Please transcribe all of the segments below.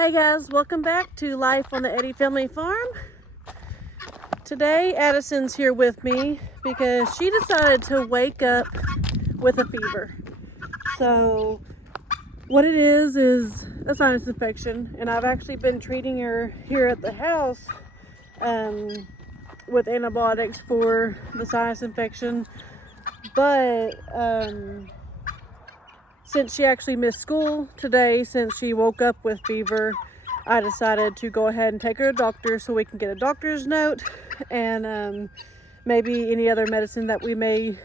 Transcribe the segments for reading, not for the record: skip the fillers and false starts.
Hey guys, welcome back to Life on the Eddy Family Farm. Today Addison's here with me because she decided to wake up with a fever. So what it is a sinus infection, and I've actually been treating her here at the house with antibiotics for the sinus infection. But since she actually missed school today, since she woke up with fever, I decided to go ahead and take her to the doctor so we can get a doctor's note and maybe any other medicine that we may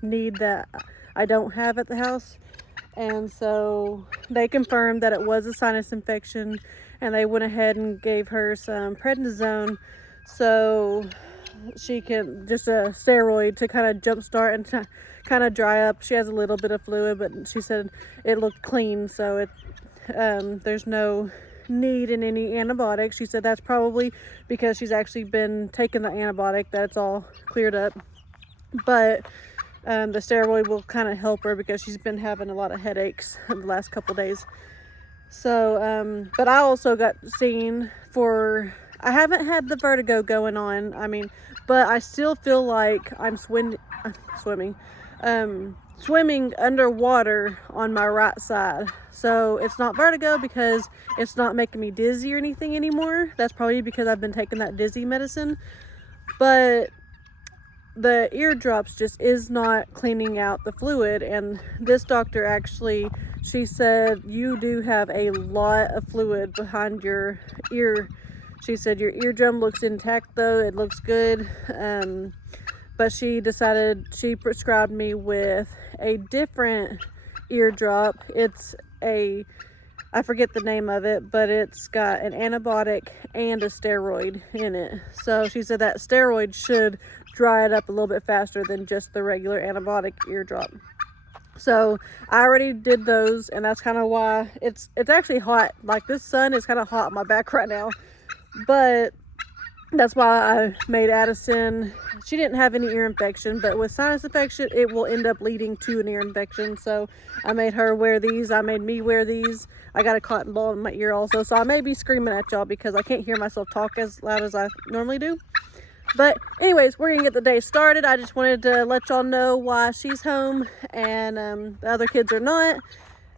need that I don't have at the house. And so they confirmed that it was a sinus infection, and they went ahead and gave her some prednisone so she can, just a steroid to kind of jumpstart and kind of dry up. She has a little bit of fluid, but she said it looked clean, so there's no need in any antibiotics. She said that's probably because she's actually been taking the antibiotic that it's all cleared up, but the steroid will kind of help her because she's been having a lot of headaches in the last couple days. So but I also got seen for, I haven't had the vertigo going on, but I still feel like I'm swimming underwater on my right side. So it's not vertigo because it's not making me dizzy or anything anymore. That's probably because I've been taking that dizzy medicine. But the eardrops just is not cleaning out the fluid. And this doctor actually, she said, you do have a lot of fluid behind your ear. She said your eardrum looks intact though, it looks good. But she prescribed me with a different eardrop. It's I forget the name of it, but it's got an antibiotic and a steroid in it. So she said that steroid should dry it up a little bit faster than just the regular antibiotic eardrop. So I already did those, and that's kind of why it's actually hot. Like, this sun is kind of hot on my back right now, but that's why I made Addison. She didn't have any ear infection, but with sinus infection, it will end up leading to an ear infection. So I made her wear these. I made me wear these. I got a cotton ball in my ear also. So I may be screaming at y'all because I can't hear myself talk as loud as I normally do. But anyways, we're gonna get the day started. I just wanted to let y'all know why she's home and the other kids are not.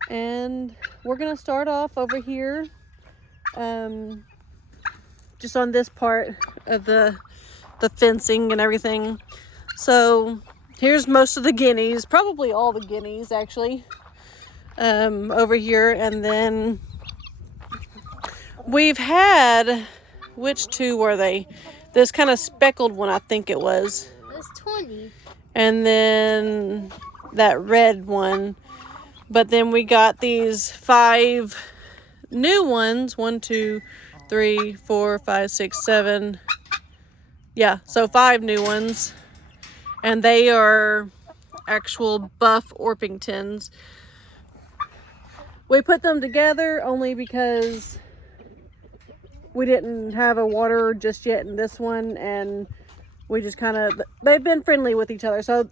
And we're gonna start off over here. Just on this part of the fencing and everything. So here's most of the guineas, probably all the guineas actually, over here. And then we've had, which two were they? This kind of speckled one, I think it was. That's 20. And then that red one. But then we got these 5 new ones. 1, 2, 3, 4, 5, 6, 7. Yeah, so 5 new ones. And they are actual buff Orpingtons. We put them together only because we didn't have a water just yet in this one, and we just they've been friendly with each other. So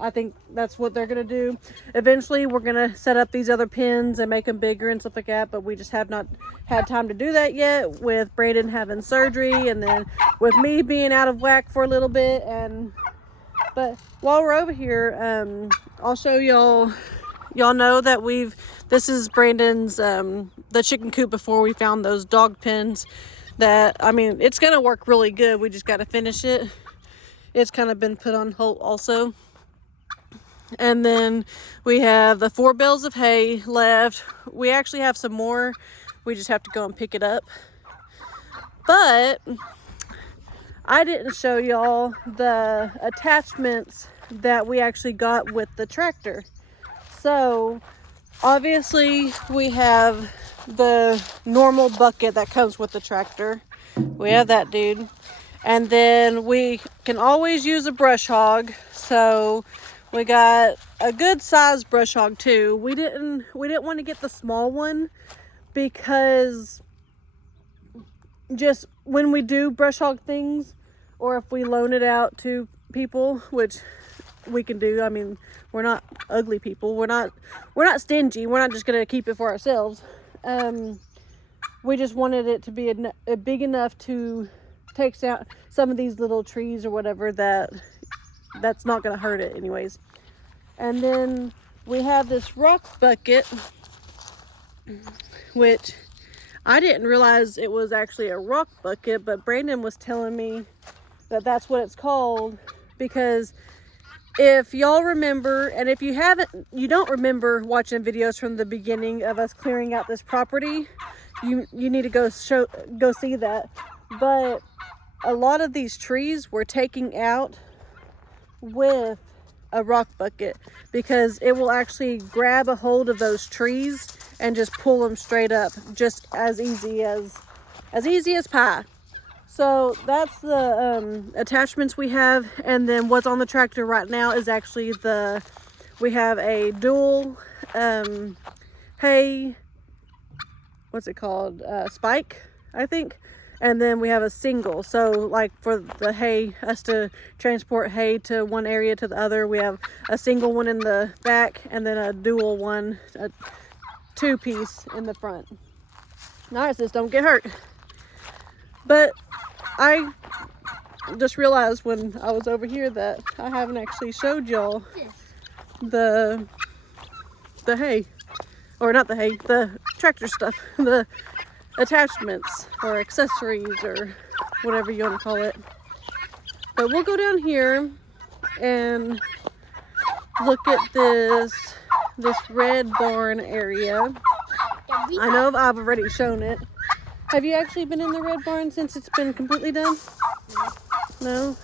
I think that's what they're gonna do. Eventually we're gonna set up these other pens and make them bigger and stuff like that, but we just have not had time to do that yet, with Brayden having surgery and then with me being out of whack for a little bit. But while we're over here, I'll show y'all know that this is Brandon's the chicken coop before we found those dog pens that, it's gonna work really good. We just got to finish it. It's kind of been put on hold also. And then we have the 4 bales of hay left. We actually have some more. We just have to go and pick it up. But I didn't show y'all the attachments that we actually got with the tractor. So obviously we have the normal bucket that comes with the tractor. We have that dude. And then we can always use a brush hog. So we got a good sized brush hog too. We didn't want to get the small one because just when we do brush hog things, or if we loan it out to people, which we can do. We're not ugly people. We're not stingy. We're not just gonna keep it for ourselves. we just wanted it to be big enough to take out some of these little trees or whatever that's not going to hurt it anyways. And then we have this rock bucket, which I didn't realize it was actually a rock bucket, but Brandon was telling me that that's what it's called, because if y'all remember, and if you don't remember watching videos from the beginning of us clearing out this property, you need to go see that. But a lot of these trees were taking out with a rock bucket, because it will actually grab a hold of those trees and just pull them straight up, just as easy as pie. So that's the attachments we have. And then what's on the tractor right now is actually we have a dual hay, what's it called, spike, I think. And then we have a single. So like for the hay, us to transport hay to one area to the other, we have a single one in the back and then a dual one, a 2-piece in the front. All right, sis, don't get hurt. But I just realized when I was over here that I haven't actually showed y'all the hay, or not the hay, the tractor stuff, the attachments or accessories or whatever you want to call it. But we'll go down here and look at this red barn area. I know I've already shown it. Have you actually been in the red barn since it's been completely done? No?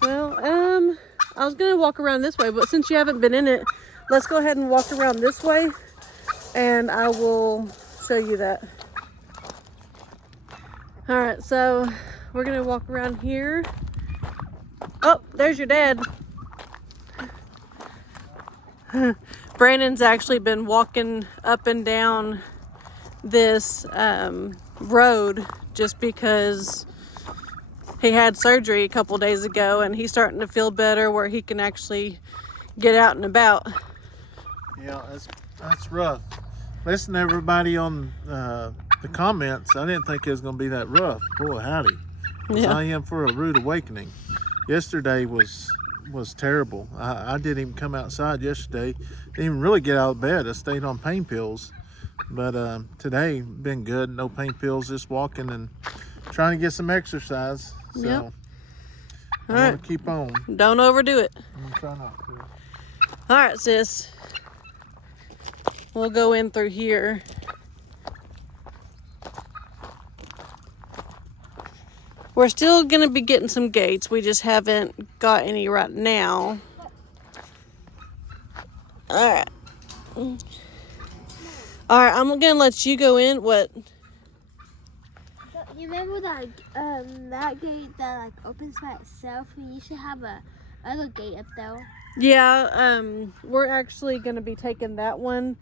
Well, I was gonna walk around this way, but since you haven't been in it, let's go ahead and walk around this way and I will show you that. All right, so we're gonna walk around here. Oh, there's your dad. Brandon's actually been walking up and down this road just because he had surgery a couple days ago and he's starting to feel better where he can actually get out and about. Yeah, that's rough. Listen to everybody on the comments. I didn't think it was going to be that rough. Boy, howdy. Yeah. I am for a rude awakening. Yesterday was terrible. I didn't even come outside yesterday. Didn't even really get out of bed. I stayed on pain pills. But today, been good. No pain pills, just walking and trying to get some exercise. So yep. I'm going to keep on. Don't overdo it. I'm going to try not to. All right, sis. We'll go in through here. We're still going to be getting some gates. We just haven't got any right now. All right. All right, I'm going to let you go in. What? You remember that gate that like opens by itself? We used to have a other gate up there. Yeah, we're actually going to be taking that one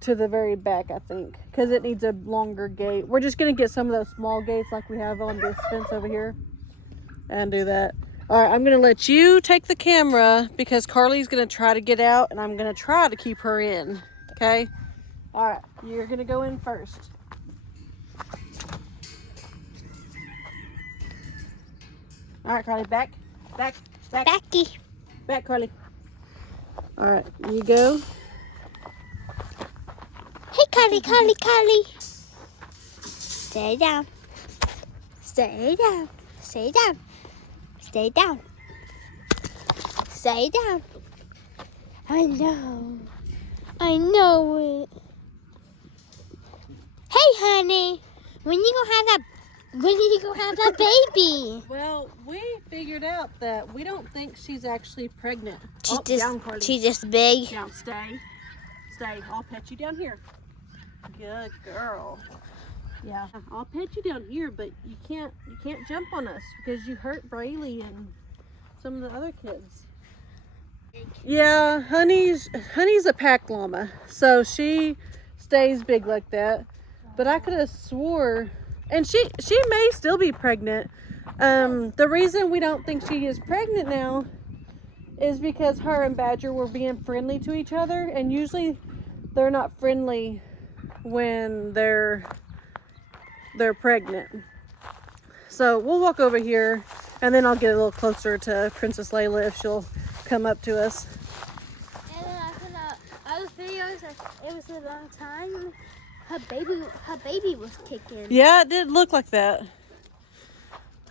to the very back, I think, because it needs a longer gate. We're just going to get some of those small gates like we have on this fence over here and do that. All right, I'm going to let you take the camera because Carly's going to try to get out and I'm going to try to keep her in, okay? All right, you're going to go in first. All right, Carly, back. Becky. Back, Carly. All right, you go. Hey, Carly. Stay down. Stay down. Stay down. Stay down. Stay down. I know it. Hey, honey. When you gonna have that baby? Well, we figured out that we don't think she's actually pregnant. She's just big. Down, stay. I'll pet you down here. Good girl. Yeah, I'll pet you down here, but you can't jump on us because you hurt Braylee and some of the other kids. Yeah, Honey's a pack llama, so she stays big like that. But I could have swore, and she may still be pregnant. The reason we don't think she is pregnant now is because her and Badger were being friendly to each other, and usually they're not friendly when they're pregnant. So we'll walk over here and then I'll get a little closer to Princess Layla if she'll come up to us. And then I found out other videos that it was a long time. Her baby was kicking. Yeah, it did look like that.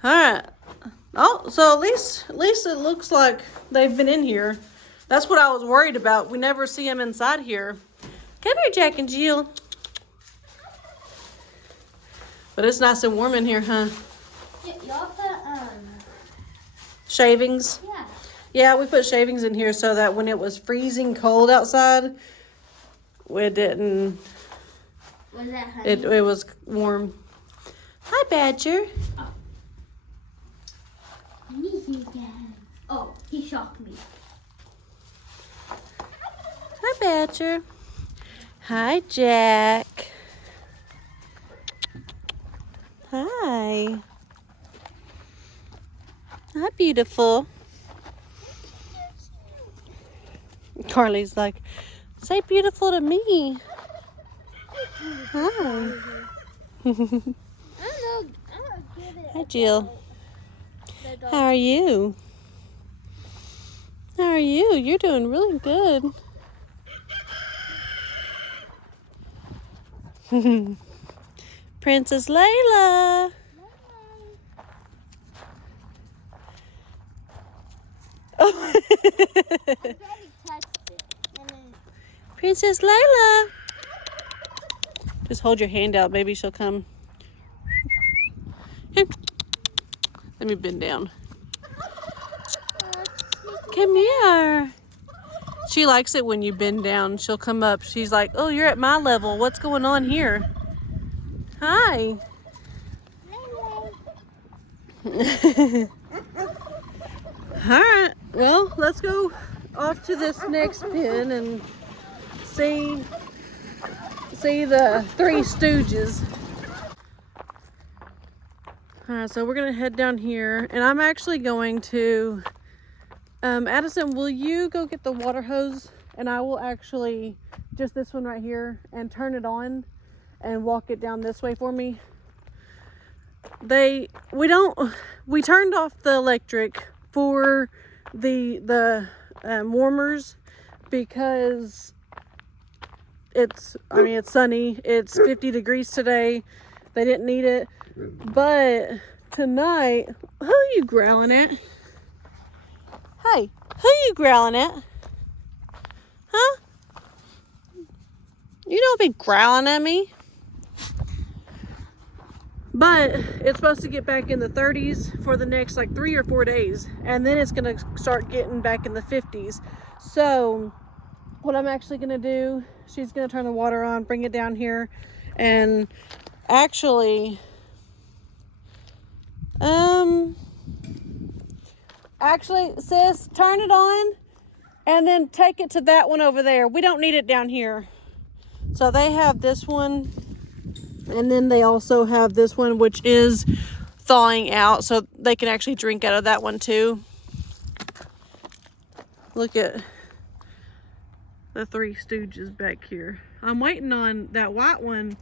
All right. Oh, so at least it looks like they've been in here. That's what I was worried about. We never see them inside here. Come here, Jack and Jill. But it's nice and warm in here, huh? Y'all put Shavings. yeah. Yeah, we put shavings in here so that when it was freezing cold outside, it didn't. Was that honey? It was warm. Hi, Badger. Me again. Oh, he shocked me. Hi, Badger. Hi, Jack. Hi. Hi, beautiful. Carly's like, say beautiful to me. Hi. I don't know. Give it. Hi, Jill. How are you? How are you? You're doing really good. Princess Layla. Oh. Princess Layla. Just hold your hand out, maybe she'll come. Here. Let me bend down. Come here. She likes it when you bend down. She'll come up. She's like, oh, you're at my level. What's going on here? Hi. Alright, well, let's go off to this next pen and see the Three Stooges. Alright, so we're gonna head down here, and I'm actually going to Addison, will you go get the water hose, and I will actually just this one right here and turn it on and walk it down this way for me. We turned off the electric for the warmers because it's sunny. It's 50 degrees today. They didn't need it. But tonight, who are you growling at? Hey, who you growling at? Huh? You don't be growling at me. But it's supposed to get back in the 30s for the next like 3 or 4 days. And then it's going to start getting back in the 50s. So what I'm actually going to do, she's going to turn the water on, bring it down here. And actually, sis, turn it on and then take it to that one over there. We don't need it down here. So they have this one. And then they also have this one, which is thawing out, so they can actually drink out of that one too. Look at the Three Stooges back here. I'm waiting on that white one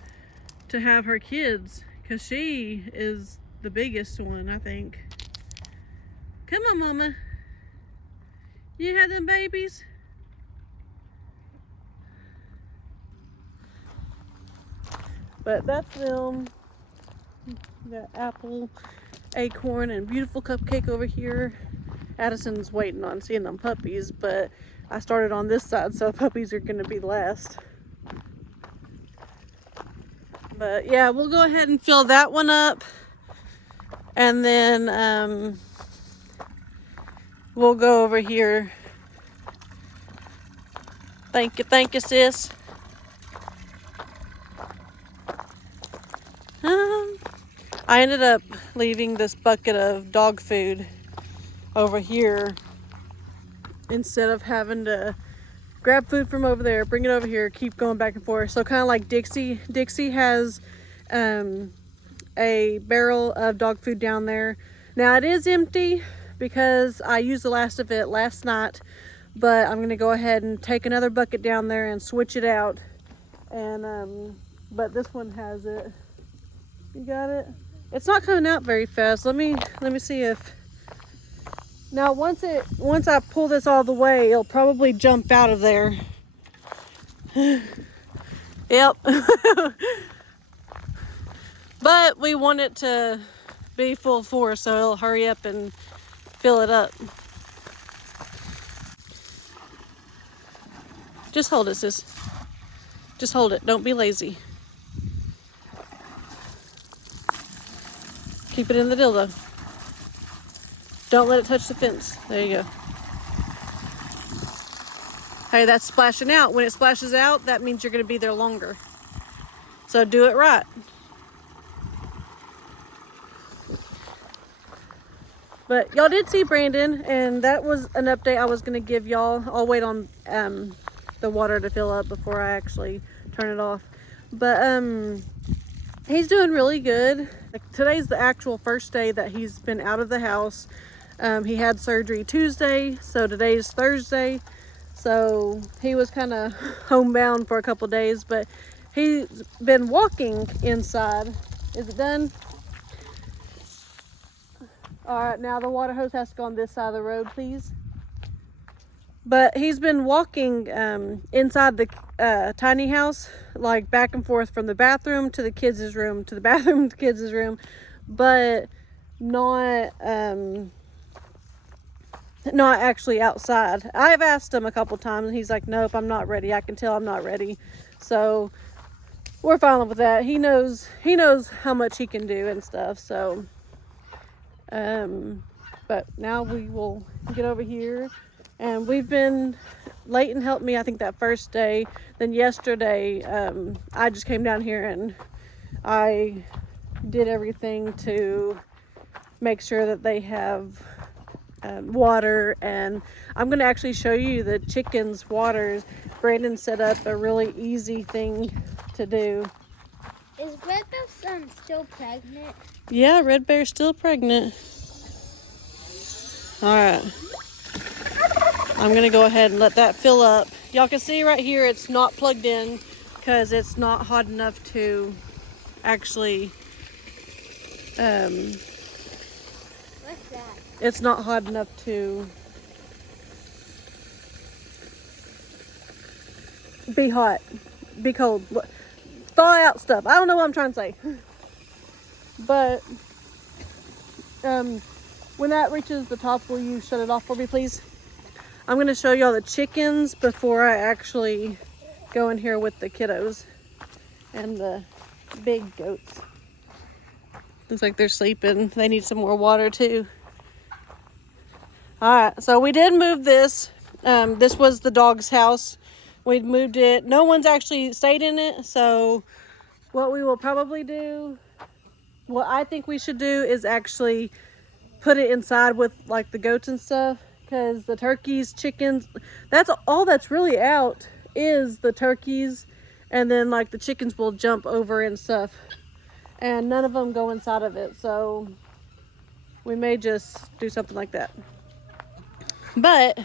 to have her kids, because she is the biggest one, I think. Come on, Mama. You had them babies? But that's them. Got apple, acorn, and beautiful cupcake over here. Addison's waiting on seeing them puppies, but I started on this side, so puppies are gonna be last. But yeah, we'll go ahead and fill that one up. And then we'll go over here. Thank you, sis. I ended up leaving this bucket of dog food over here instead of having to grab food from over there, bring it over here, keep going back and forth. So kind of like Dixie. Dixie has a barrel of dog food down there. Now it is empty because I used the last of it last night, but I'm going to go ahead and take another bucket down there and switch it out and but this one has it. You got it? It's not coming out very fast. Let me see if, now once I pull this all the way, it'll probably jump out of there. Yep. But we want it to be full force, so it'll hurry up and fill it up. Just hold it, sis. Just hold it. Don't be lazy. Keep it in the dildo. Don't let it touch the fence. There you go. Hey, that's splashing out. When it splashes out, that means you're going to be there longer. So do it right. But y'all did see Brandon, and that was an update I was going to give y'all. I'll wait on the water to fill up before I actually turn it off. But he's doing really good. Like, today's the actual first day that he's been out of the house. He had surgery Tuesday, so today's Thursday. So he was kind of homebound for a couple days, but he's been walking inside. Is it done? All right, now the water hose has to go on this side of the road, please. But he's been walking inside the tiny house, like back and forth from the bathroom to the kids' room, to the bathroom to the kids' room, but not actually outside. I've asked him a couple times, and he's like, nope, I'm not ready. I can tell I'm not ready. So we're fine with that. He knows how much he can do and stuff. So, but now we will get over here. And Leighton helped me, I think, that first day. Then yesterday, I just came down here and I did everything to make sure that they have water. And I'm going to actually show you the chickens' waters. Brandon set up a really easy thing to do. Is Red Bear still pregnant? Yeah, Red Bear's still pregnant. All right. I'm gonna go ahead and let that fill up. Y'all can see right here it's not plugged in because it's not hot enough to actually What's that? it's not hot enough to be hot, be cold, thaw out stuff. I don't know what I'm trying to say. But when that reaches the top, will you shut it off for me, please? I'm going to show y'all the chickens before I actually go in here with the kiddos and the big goats. Looks like they're sleeping. They need some more water too. Alright, so we did move this. This was the dog's house. We moved it. No one's actually stayed in it. So what we will probably do, what I think we should do, is actually put it inside with like the goats and stuff. Because the turkeys, chickens, that's all that's really out is the turkeys. And then like the chickens will jump over and stuff. And none of them go inside of it. So we may just do something like that. But,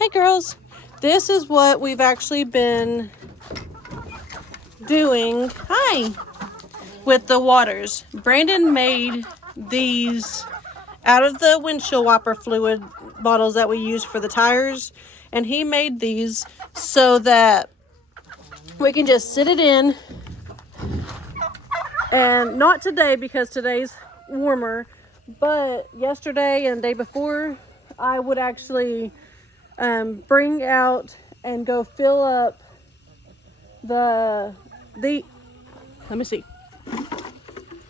hey girls, this is what we've actually been doing. Hi! With the waters. Brandon made these out of the windshield wiper fluid bottles that we use for the tires, and he made these so that we can just sit it in. And not today because today's warmer, but yesterday and the day before I would actually bring out and go fill up the let me see.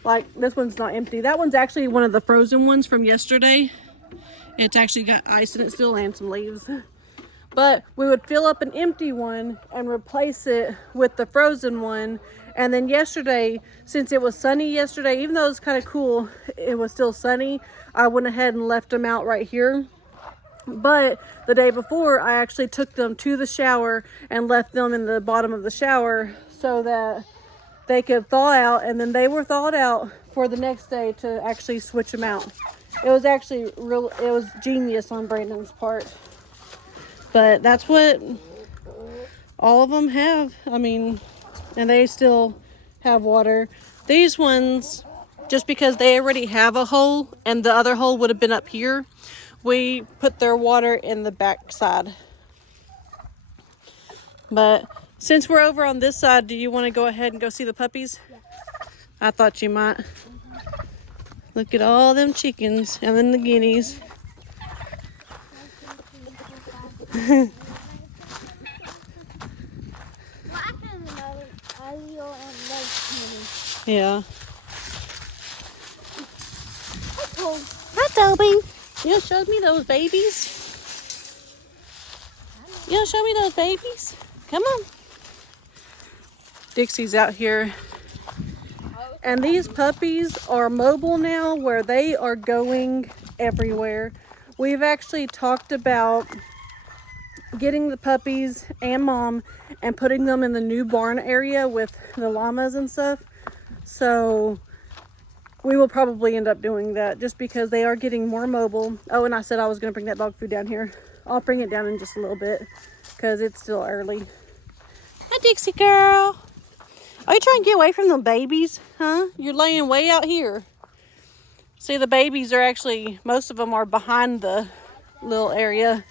Like, this one's not empty. That one's actually one of the frozen ones from yesterday. It's actually got ice in it still and some leaves. But we would fill up an empty one and replace it with the frozen one. And then yesterday, since it was sunny yesterday, even though it was kind of cool, it was still sunny. I went ahead and left them out right here. But the day before, I actually took them to the shower and left them in the bottom of the shower so that they could thaw out, and then they were thawed out for the next day to actually switch them out. It was actually it was genius on Brandon's part. But that's what all of them have. I mean, and they still have water. These ones, just because they already have a hole and the other hole would have been up here, we put their water in the back side. But since we're over on this side, do you want to go ahead and go see the puppies? Yeah. I thought you might. Look at all them chickens and then the guineas. Yeah. Hi, Toby. You show me those babies? You show me those babies? Come on. Dixie's out here. And these puppies are mobile now, where they are going everywhere. We've actually talked about getting the puppies and mom and putting them in the new barn area with the llamas and stuff. So we will probably end up doing that just because they are getting more mobile. Oh, and I said I was going to bring that dog food down here. I'll bring it down in just a little bit because it's still early. Hi, Dixie girl. Are you trying to get away from the babies? Huh? You're laying way out here. See, the babies are actually, most of them are behind the little area.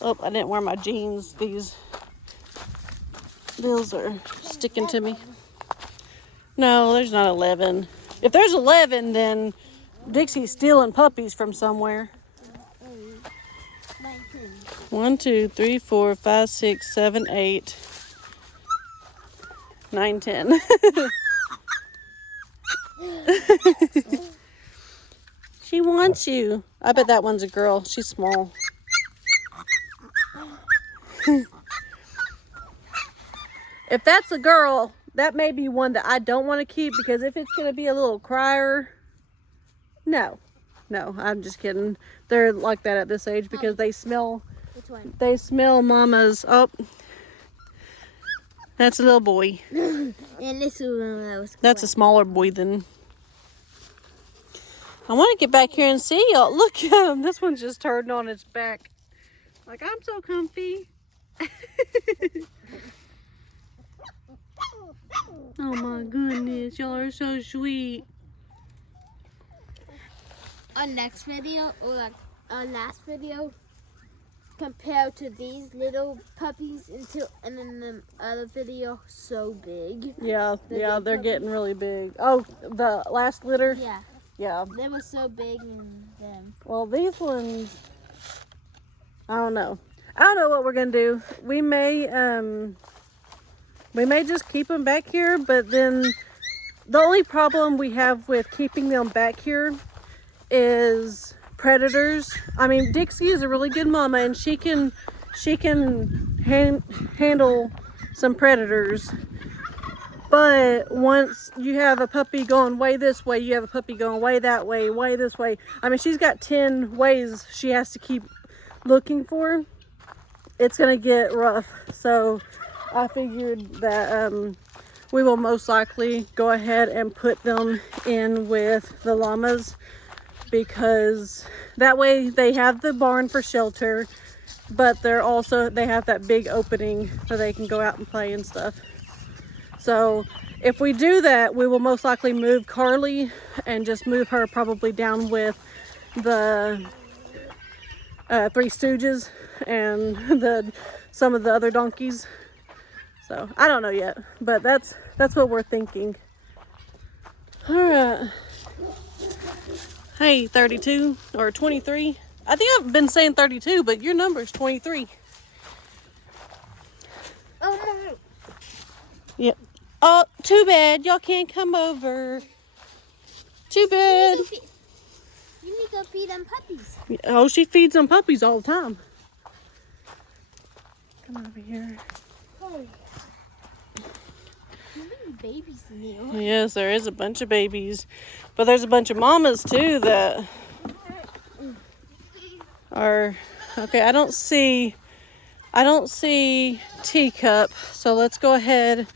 Oh, I didn't wear my jeans. These are sticking to me. No, there's not 11. If there's 11, then Dixie's stealing puppies from somewhere. 1, 2, 3, 4, 5, 6, 7, 8, 9, 10. She wants you. I bet that one's a girl. She's small. If that's a girl, that may be one that I don't want to keep, because if it's going to be a little crier, no, I'm just kidding. They're like that at this age because they smell. Which one? They smell mama's. Oh, that's a little boy. And this one That's a smaller boy than. I want to get back here and see y'all. Look at him. This one's just turned on its back. Like, I'm so comfy. Oh my goodness, y'all are so sweet. Our next video, or like our last video, compared to these little puppies and then the other video, so big. Yeah, they're getting really big. Oh, the last litter? Yeah. They were so big in them. Well, these ones, I don't know what we're gonna do. We may just keep them back here, but then the only problem we have with keeping them back here is predators. I mean, Dixie is a really good mama, and she can handle some predators. But once you have a puppy going way this way, you have a puppy going way that way, way this way. I mean, she's got 10 ways she has to keep looking for. It's gonna get rough. So I figured that we will most likely go ahead and put them in with the llamas, because that way they have the barn for shelter, but they have that big opening where they can go out and play and stuff. So if we do that, we will most likely move Carly and just move her probably down with the Three Stooges and some of the other donkeys. So I don't know yet, but that's what we're thinking. All right. Hey, 32 or 23. I think I've been saying 32, but your number's 23. Oh no! Yep. Oh, too bad. Y'all can't come over. Too bad. You need to feed them puppies. Oh, she feeds them puppies all the time. Come over here. Oh. How many babies in here? Yes, there is a bunch of babies, but there's a bunch of mamas too that are okay. I don't see Teacup, so let's go ahead.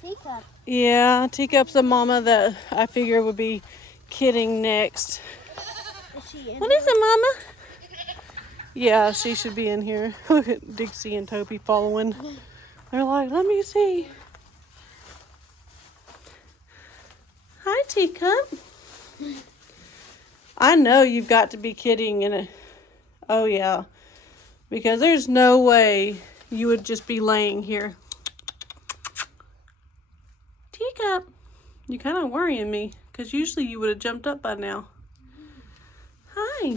Teacup. Yeah, Teacup's the mama that I figure would be kidding next. Is she in What is it, mama? Yeah, she should be in here. Look at Dixie and Toby following. They're like, let me see. Hi, Teacup. I know you've got to be kidding. Oh, yeah. Because there's no way you would just be laying here. Teacup, you're kind of worrying me. Because usually you would have jumped up by now. Hi.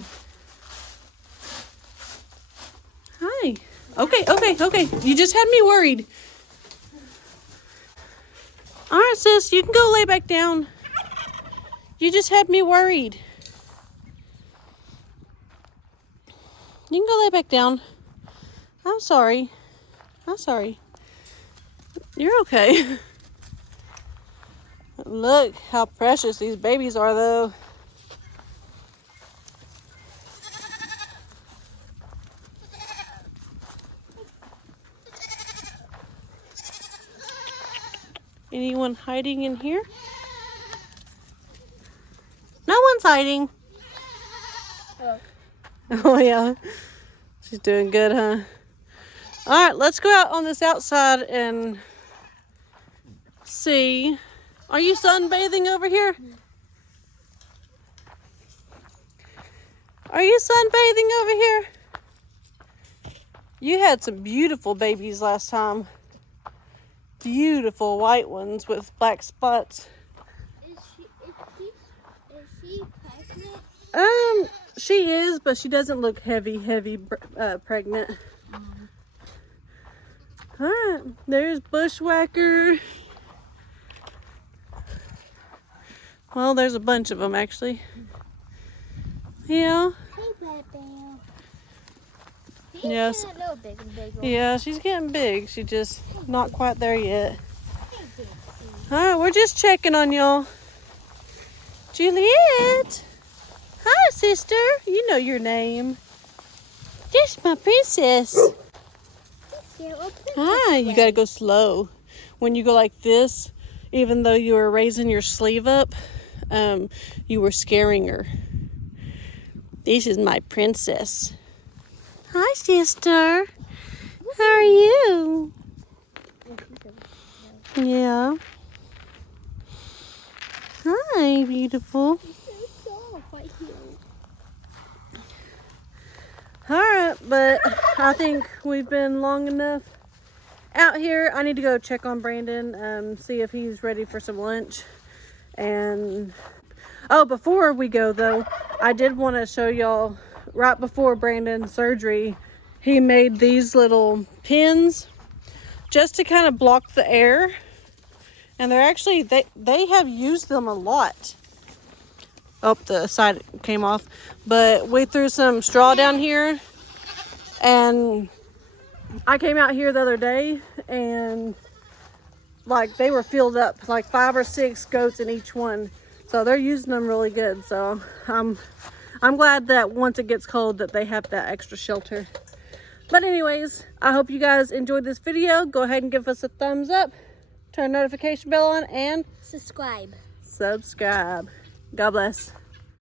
Hi. Okay. You just had me worried. All right, sis, you can go lay back down. You just had me worried. You can go lay back down. I'm sorry. You're okay. Look how precious these babies are, though. Anyone hiding in here? No one's hiding. Oh, yeah. She's doing good, huh? All right, let's go out on this outside and see. Are you sunbathing over here? Are you sunbathing over here? You had some beautiful babies last time. Beautiful white ones with black spots. Is she pregnant? She is, but she doesn't look heavy pregnant. All right, there's Bushwhacker. Well, there's a bunch of them actually. Yeah. Hey, Bear. She's Yes. getting a little big and bigger. Yeah, she's getting big. She's just not quite there yet. All right, we're just checking on y'all. Juliet. Hi, sister. You know your name. This is my princess. Hi. You gotta go slow. When you go like this, even though you were raising your sleeve up, you were scaring her. This is my princess. Hi, sister. How are you? Yeah. Hi, beautiful. Alright, but I think we've been long enough out here. I need to go check on Brandon, see if he's ready for some lunch. And, oh, before we go though, I did want to show y'all, right before Brandon's surgery, he made these little pins just to kind of block the air. And they're actually, they have used them a lot. Oh, the side came off. But we threw some straw down here. And I came out here the other day and like they were filled up, like 5 or 6 goats in each one. So they're using them really good. So I'm glad that once it gets cold that they have that extra shelter. But anyways, I hope you guys enjoyed this video. Go ahead and give us a thumbs up. Turn the notification bell on and subscribe. God bless.